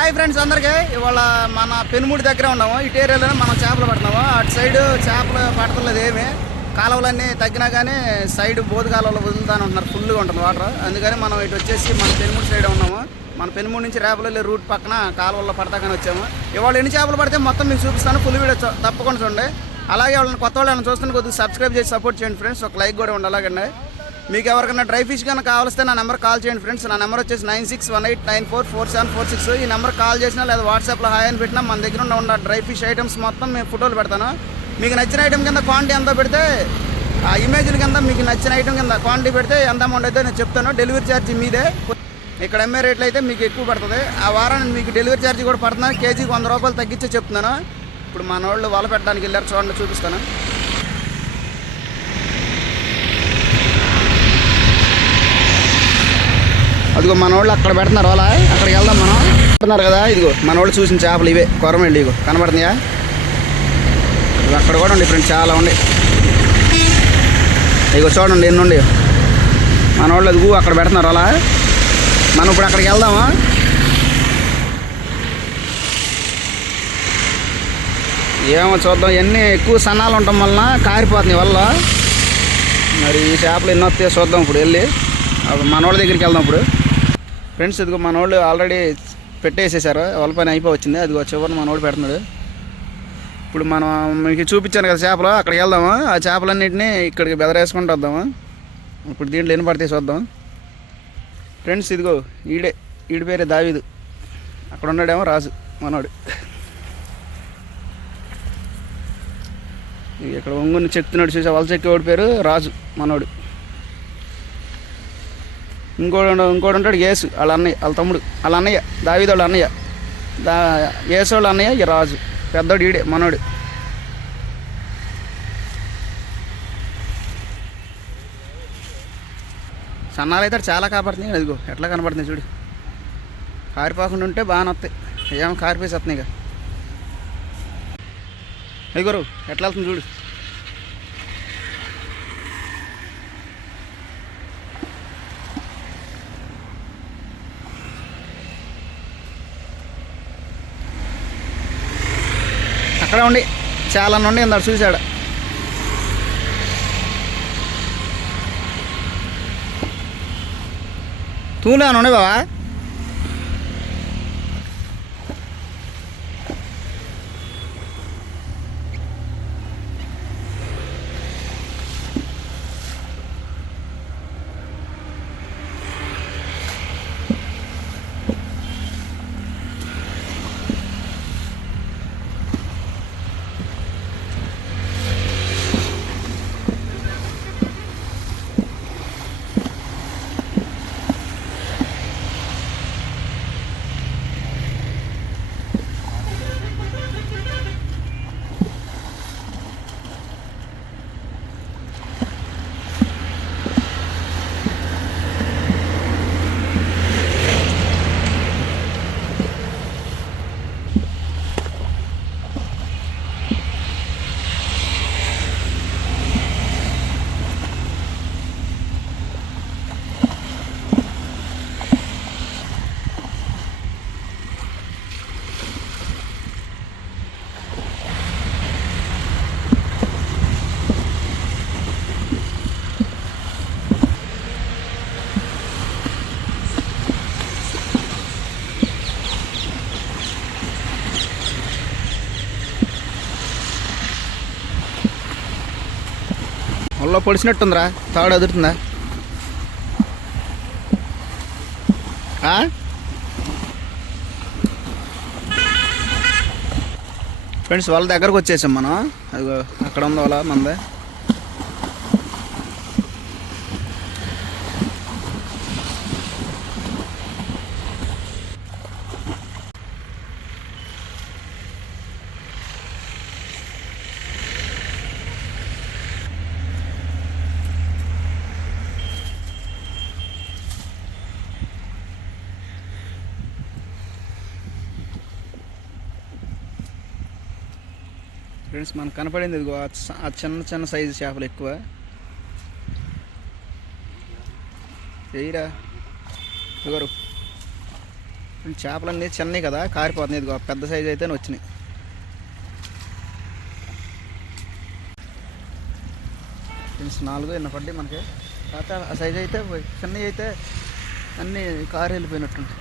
Hi friends అందరికీ. ఇవాళ మన పెనుముడి దగ్గర ఉన్నాము. ఇటు ఏరియాలోనే మనం చేపలు పడుతున్నాము. అటు సైడ్ చేపలు పడతలేదు ఏమి. కాలువలన్నీ తగ్గినా కానీ సైడ్ బోధ కాలువలు వదులుతానే ఉంటున్నారు ఫుల్గా ఉంటుంది వాటర్. అందుకని మనం ఇటు వచ్చేసి మన పెనుముడి సైడ్ ఉన్నాము. మన పెనుముడి నుంచి రేపలెల్లి రూట్ పక్కన కాలువల్లో పడతాకని వచ్చాము. ఇవాళ ఎన్ని చేపలు పడితే మొత్తం మీకు చూపిస్తాను. ఫుల్ వీడియో తప్పకుండా చూడండి. అలాగే వాళ్ళని కొత్త వాళ్ళని చూస్తున్న కొద్దిగా సబ్స్క్రైబ్ చేసి సపోర్ట్ చేయండి ఫ్రెండ్స్. ఒక లైక్ కూడా ఉండాలండి మీకు ఎవరికైనా డ్రై ఫిష్ కన్నా కావాల్స్తే నా నెంబర్ కాల్ చేయండి ఫ్రెండ్స్. నా నెంబర్ వచ్చేసి nine six one eight nine four four seven four six. ఈ నెంబర్ కాల్ చేసినా లేదా వాట్సాప్లో హాయ్ అని పెట్టినా మన దగ్గర ఉన్న ఉన్న డ్రై ఫిష్ ఐటమ్స్ మొత్తం మేము ఫోటోలు పెడతాను. మీకు నచ్చిన ఐటమ్ కింద క్వాంటిటీ ఎంత పెడితే ఆ ఇమేజ్ల కింద మీకు నచ్చిన ఐటమ్ కింద క్వాంటిటీ పెడితే ఎంత అమౌంట్ అయితే నేను చెప్తాను. డెలివరీ ఛార్జ్ మీదే. ఇక్కడ అమ్మే రేట్లు అయితే మీకు ఎక్కువ పడుతుంది. ఆ వారాన్ని మీకు డెలివరీ ఛార్జ్ కూడా పడుతున్నాను కేజీకి వంద రూపాయలు తగ్గించి చెప్తున్నాను. ఇప్పుడు మన వాళ్ళు వల పెట్టడానికి వెళ్ళారు. చూడండి చూపిస్తాను. అదిగో మన వాళ్ళు అక్కడ పెడుతున్నారు అలా. అక్కడికి వెళ్దాం మనం. పెడుతున్నారు కదా ఇదిగో మన వాళ్ళు చూసిన చేపలు ఇవే. కొరమేళ్ళు ఇగో కనబడుతున్నాయా? అక్కడ కూడా ఉండి ఫ్రెండ్స్ చాలా ఉండి ఇగో చూడండి ఎన్ని ఉండి మన వాళ్ళు అదిగో అక్కడ పెడుతున్నారు అలా. మనం ఇప్పుడు అక్కడికి వెళ్దామా? ఏమో చూద్దాం ఎన్ని ఎక్కువ సన్నాలు ఉండటం వలన కారిపోతున్నాయి వల్ల. మరి ఈ చేపలు ఎన్ని వస్తాయో చూద్దాం ఇప్పుడు వెళ్ళి. అప్పుడు దగ్గరికి వెళ్దాం ఇప్పుడు. ఫ్రెండ్స్ ఇదిగో మన వాళ్ళు ఆల్రెడీ పెట్టేసేసారు. వాళ్ళ పని అయిపోవచ్చింది. అదిగో చివరిని మన వాడు పెడుతున్నాడు. ఇప్పుడు మనం మీకు చూపించాను కదా చేపలు. అక్కడికి వెళ్దాము? ఆ చేపలన్నింటినీ ఇక్కడికి బెదరేసుకుంటూ వద్దాము? ఇప్పుడు దీంట్లో ఎన్ని పడితే చూద్దాం. ఫ్రెండ్స్ ఇదిగో ఈడే ఈడి పేరే దావీదు. అక్కడ ఉన్నాడేమో రాజు మనోడు. ఇక ఇక్కడ ఒంగుని చెక్తున్నాడు చూసే. వాళ్ళ చెక్కేవాడి పేరు రాజు మనోడు. ఇంకోడు ఇంకోడు ఉంటాడు యేసు వాళ్ళ అన్నయ్య వాళ్ళ తమ్ముడు వాళ్ళ అన్నయ్య దావీదు వాళ్ళ అన్నయ్య. దా యేసు వాళ్ళ అన్నయ్య ఈ రాజు. పెద్దోడు ఈడే మనోడు. సన్నాలు అయితే చాలా కాపాడుతున్నాయి అదిగో ఎట్లా కనపడుతుంది చూడు. కారిపోకుండా ఉంటే బాగానే వస్తాయి. ఏమో కారిపోయి వస్తున్నాయి ఇక. అయ్యగారు ఎట్లా వెళ్తుంది చూడు. అక్కడ ఉండి చాలా నుండి ఇందాడు చూశాడు. తూలే అని ఉండే బావా పొడిచినట్టుందిరా. తాడు అదురుతుందా? ఆ? ఫ్రెండ్స్ వాళ్ళ దగ్గరకు వచ్చేసాం మనం. అదిగో అక్కడ ఉంది వాళ్ళ మందే. ఫ్రెండ్స్ మనకు కనపడింది ఇదిగో ఆ చిన్న చిన్న సైజు చేపలు ఎక్కువ. ఎయిరా ఎవరు చేపలన్నీ చిన్నవి కదా కారిపోతుంది ఇదిగో పెద్ద సైజు అయితే వచ్చినాయి. ఫ్రెండ్స్ నాలుగు ఎన్న పడ్డాయి మనకి. కాకపోతే ఆ సైజు అయితే చిన్నవి అయితే అన్నీ కారు వెళ్ళిపోయినట్టుంది.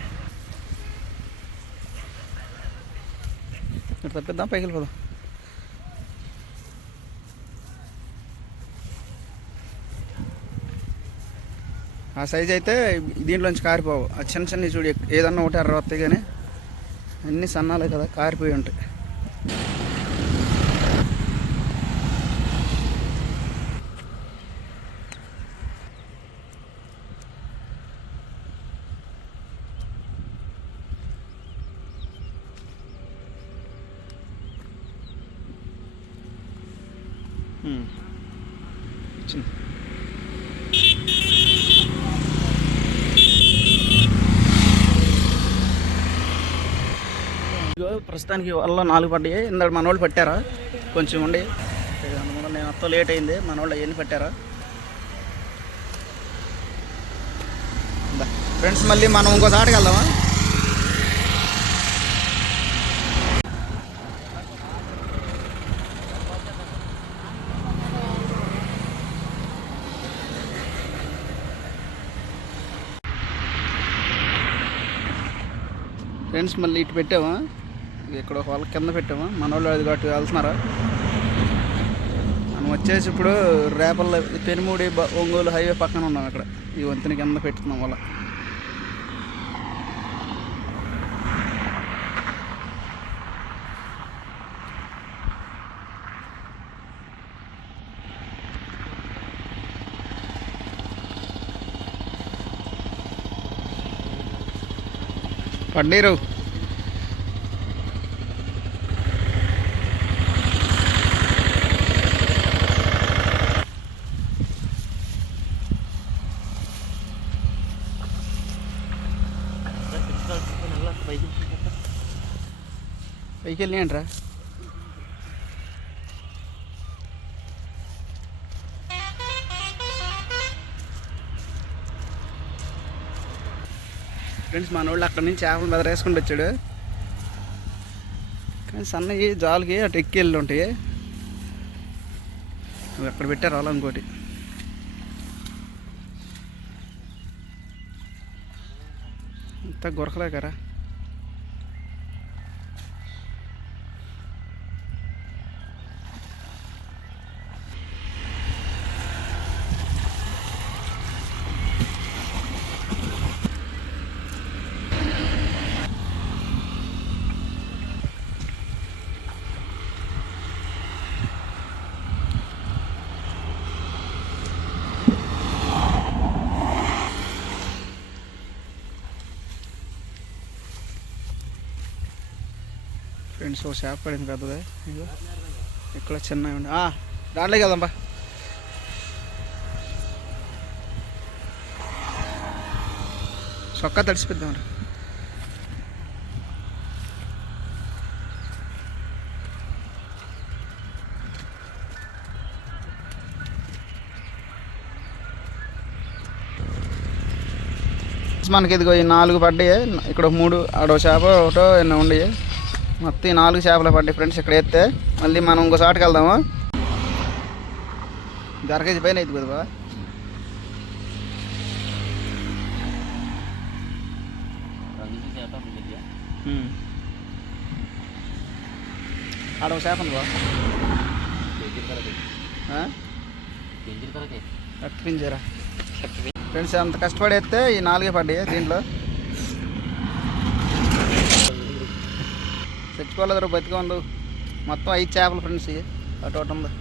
ఇక్కడ తప్పిద్దాం పైకి వెళ్ళిపోదాం. ఆ సైజ్ అయితే దీంట్లోంచి కారిపోవు ఆ చిన్న చిన్న చూడు ఏదన్నా ఒకటి ఎర్ర వస్తాయి కానీ అన్ని సన్నాలే కదా కారిపోయి ఉంటాయి ఉమ్. చిన్న ఇదిగో ప్రస్తుతానికి వల్ల నాలుగు పడ్డాయి. ఇందాక మన వాళ్ళు పట్టారా? కొంచెం ఉండి. అందువల్ల నేను మొత్తం లేట్ అయింది. మన వాళ్ళు అవన్నీ పట్టారా? ఫ్రెండ్స్ మళ్ళీ మనం ఇంకో చాటకి వెళ్దామా? ఫ్రెండ్స్ మళ్ళీ ఇటు పెట్టామా? ఇక్కడ ఒక వాళ్ళ కింద పెట్టాము. మన వాళ్ళు అది అటు వెళ్తున్నారా. మనం వచ్చేసి ఇప్పుడు రేపల్ల పెనుమూడి ఒంగోలు హైవే పక్కన ఉన్నాం అక్కడ ఈ వంతెన కింద పెట్టుతున్నాం వాళ్ళ. పండిరు. పైకి వెళ్ళి ఫ్రెండ్స్ మన వాళ్ళు అక్కడ నుంచి చేపలు బెదరేసుకుంటూ వచ్చాడు. కానీ సన్నవి జాలుకి అటు ఎక్కి వెళ్ళి ఉంటాయి అవి అక్కడ పెట్టారు అలా ఇంకోటి. ఇంత గొరకలే కదా ఫ్రెండ్స్ ఓ చేప పడింది పెద్దదే. ఇక్కడ చిన్నవి ఉండి ఆ, దాంట్లోకి వెళ్దాంపా చొక్కా తడిసిపోద్దాం రా. మనకి ఇదిగో ఈ నాలుగు పడ్డాయి. ఇక్కడ ఒక మూడు ఆడో చేప ఒకటో ఎన్నో ఉండయి. మొత్తం ఈ నాలుగు చేపలు పడ్డాయి ఫ్రెండ్స్ ఇక్కడ ఎత్తే. మళ్ళీ మనం ఇంకో చాటుకి వెళ్దాము? కేజీ పైన అవుతుంది కదా ఆడ ఒక చేప ఉంది బా. కట్టిపించారా ఫ్రెండ్స్ అంత కష్టపడి ఎత్తే ఈ నాలుగే పడ్డాయి దీంట్లో. చచ్చిపోలేదు బతిగా ఉంది మొత్తం ఐదు చేపలు ఫ్రెండ్స్ ఇవి. అటు ఒకటి ఉంది.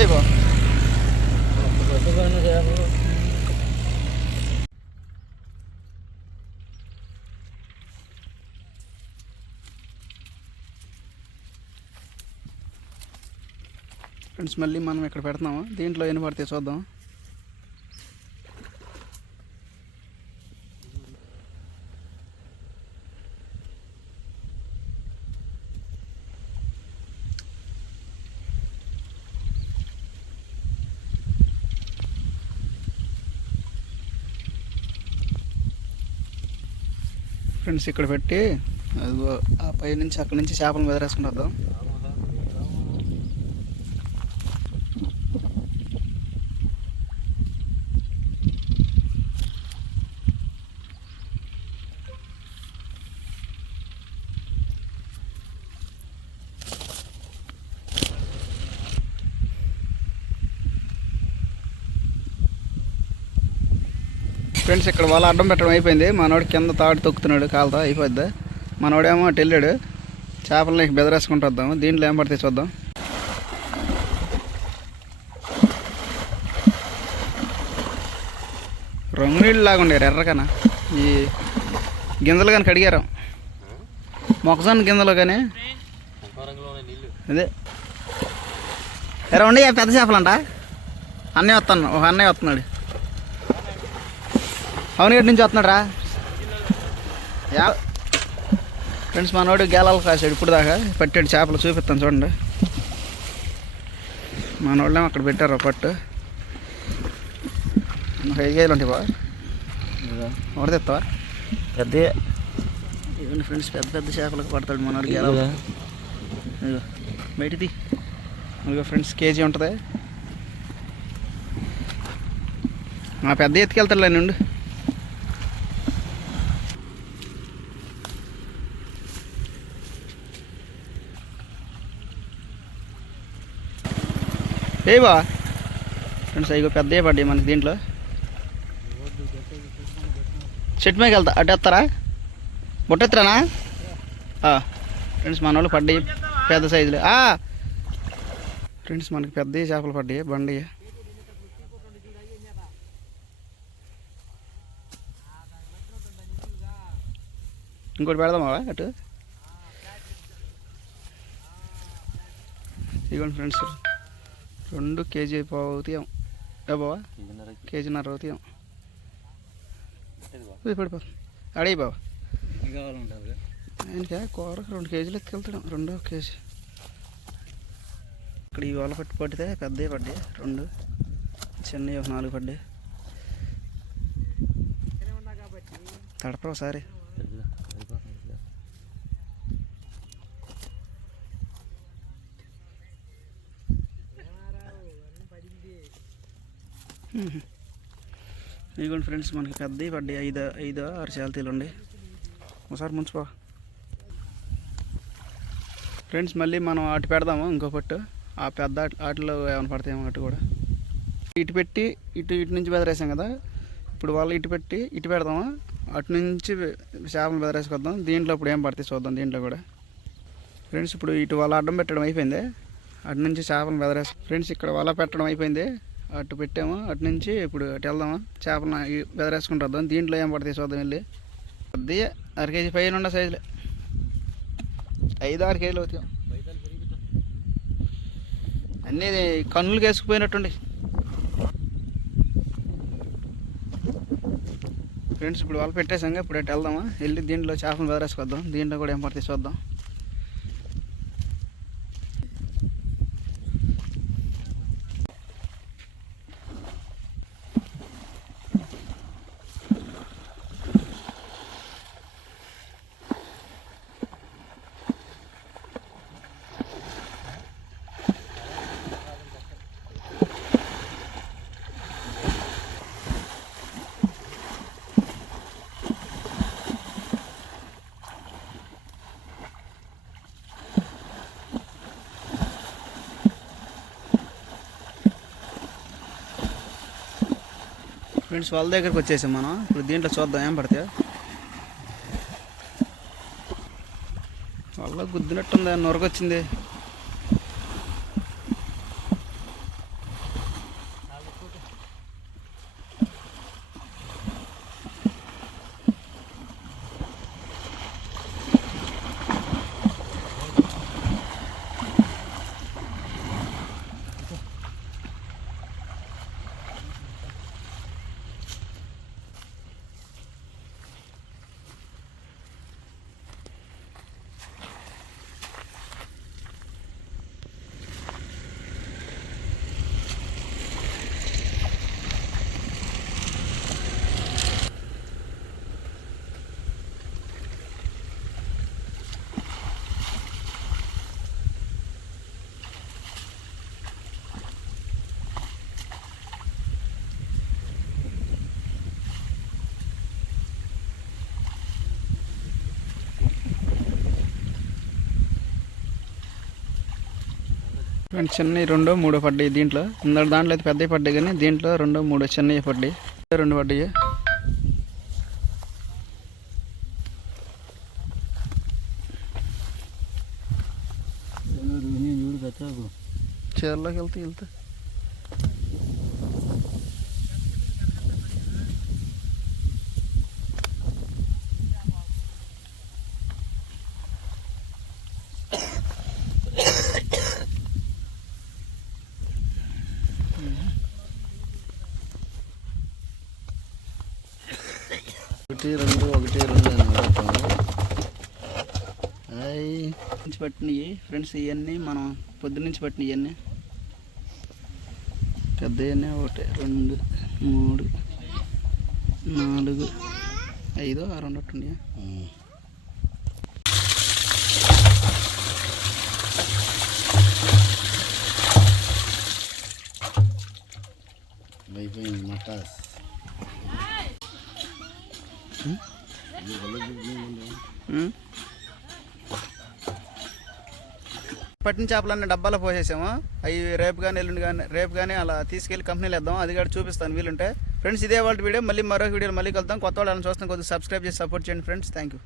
ఏ బా ఫ్రెండ్స్ మళ్ళీ మనం ఇక్కడ పెడతాము దీంట్లో ఎన్ని పడితే చూద్దాం. ఫ్రెండ్స్ ఇక్కడ పెట్టి ఆ పై నుంచి అక్కడి నుంచి చేపలను వదిలేసుకుని ఫ్రెండ్స్ ఇక్కడ వాళ్ళ అడ్డం పెట్టడం అయిపోయింది. మనోడు కింద తాడు తొక్కుతున్నాడు కాలుతో అయిపోద్ది. మనోడేమో అటు వెళ్ళాడు. చేపలని బెదరేసుకుంటూ వద్దాం దీంట్లో ఏం పడితే చూద్దాం. రంగు నీళ్ళు లాగా ఉండేరు ఎర్రకన ఈ గింజలు కానీ కడిగారు? మొక్కజొన్న గింజలు కానీ అదే. ఎరా ఉండి పెద్ద చేపలంట? అన్నయ్య వస్తాను. ఒక అన్నయ్య వస్తున్నాడు. అవును ఎటు నుంచి వస్తున్నాడు రా యా. ఫ్రెండ్స్ మనోడు గేలాలు కాసాడు ఇప్పుడు దాకా పట్టాడు చేపలు చూపిస్తాను చూడండి. మనోళ్ళేమో అక్కడ పెట్టారు పట్టు. ఐదు కేజీలు ఉంటాయి బా. ఒకటి తెస్తావా? పెద్ద ఇవన్నీ ఫ్రెండ్స్ పెద్ద పెద్ద చేపలకు పడతాడు మనోడు గేలాలు. ఇదిగో. బయటిది ఇదిగో ఫ్రెండ్స్ కేజీ ఉంటుంది. మా పెద్ద ఎత్తుకెళ్తాడులే నుండి. ఏ ఫ్రెండ్స్ ఇగో పెద్దవి పడ్డాయి మనకి దీంట్లో. చెట్టు మీదకి వెళ్తా. అటు వస్తారా బుట్టెత్తరానా ఫ్రెండ్స్ మన వాళ్ళు పడ్డాయి పెద్ద సైజులు. ఫ్రెండ్స్ మనకి పెద్ద చేపలు పడ్డాయి? బండి. ఇంకోటి పెడదామా అటు? ఇదిగోండి ఫ్రెండ్స్. రెండు కేజీ పావు తీయం ఏ బావా? కేజీన్నర అవుతాం పడిపోతుంది అడిగి బావా? ఆయనకి కూర రెండు కేజీలు ఎత్తుకెళ్తాడు రెండు ఒక కేజీ. ఇక్కడ ఈ వల పట్టి పడితే పెద్దవి పడ్డాయి. రెండు. చిన్నవి ఒక నాలుగు పడ్డాయి. తడపరా ఒకసారి మ్మ్. ఇదిగోండి ఫ్రెండ్స్ మనకి పెద్ద పడ్డాయి. ఐదు ఐదు ఆరు చాలతీలు ఉండి ఒకసారి ముంచిపో ఫ్రెండ్స్ మళ్ళీ మనం అటు పెడదాము ఇంకో పట్టు. ఆ పెద్ద ఆటలో ఏమైనా పడతాయేమో అటు కూడా. ఇటు పెట్టి ఇటు ఇటు నుంచి బెదరేసాం కదా. ఇప్పుడు వాళ్ళు ఇటు పెట్టి ఇటు పెడదాము. అటు నుంచి చేపలు బెదరేసుకొద్దాం. దీంట్లో ఇప్పుడు ఏం పడతాయి చూద్దాం దీంట్లో కూడా. ఫ్రెండ్స్ ఇప్పుడు ఇటు వాళ్ళ అడ్డం పెట్టడం అయిపోయింది. అటు నుంచి చేపలు బెదరేసి ఫ్రెండ్స్ ఇక్కడ వల పెట్టడం అయిపోయింది. అటు పెట్టాము అటు నుంచి ఇప్పుడు అటు వెళ్దామా? చేపలను బెదరేసుకుంటూ వద్దాం దీంట్లో ఏం పడతాయి చూద్దాం వెళ్ళి. పెద్ద అర కేజీ పైన ఉండ సైజులే ఐదు ఆరు కేజీలు అవుతాం అన్నీ కన్నులు వేసుకుపోయినట్టుండి. ఫ్రెండ్స్ ఇప్పుడు వాళ్ళు పెట్టేసాం ఇప్పుడు అటు వెళ్దామా? వెళ్ళి దీంట్లో చేపలు బెదరేసుకొద్దాం దీంట్లో కూడా ఏం పడితే చూద్దాం. ఫ్రెండ్స్ వాళ్ళ దగ్గరకు వచ్చేసాం మనం. ఇప్పుడు దీంట్లో చూద్దాం ఏం పడితే. వాళ్ళ గుద్దినట్టుంది నొరకొచ్చింది చిన్నవి రెండో మూడో పడ్డాయి దీంట్లో. ఇందాక దాంట్లో అయితే పెద్దవి పడ్డాయి కానీ దీంట్లో రెండో మూడో చిన్నవి పడ్డాయి. రెండు పడ్డాయి. చీరలోకి వెళ్తే వెళ్తే. ఒకటి రెండు ఒకటి రెండు అని. అయి నుంచి పట్టినవి ఫ్రెండ్స్ ఇవన్నీ మనం పొద్దున్నుంచి పట్టినవి ఇవన్నీ పెద్దవన్నీ ఒకటి రెండు మూడు నాలుగు ఐదు ఆరు ఉన్నట్టుండి ఉమ్. అయిపోయింది మటాస్ పట్టిన చేపలన్నీ డబ్బాలో పోసేసాము. అవి రేపు కానీ ఎల్లుండి కానీ రేపు కానీ అలా తీసుకెళ్ళి కంపెనీలు వేద్దాం. అది కూడా చూపిస్తాను వీలుంటే. ఫ్రెండ్స్ ఇదే వాళ్ళ వీడియో. మళ్ళీ మరొక వీడియో మళ్ళీ కలుద్దాం. కొత్త వాళ్ళని చూస్తాం కొద్దిగా సబ్స్క్రైబ్ చేసి సపోర్ట్ చేయండి ఫ్రెండ్స్. Thank you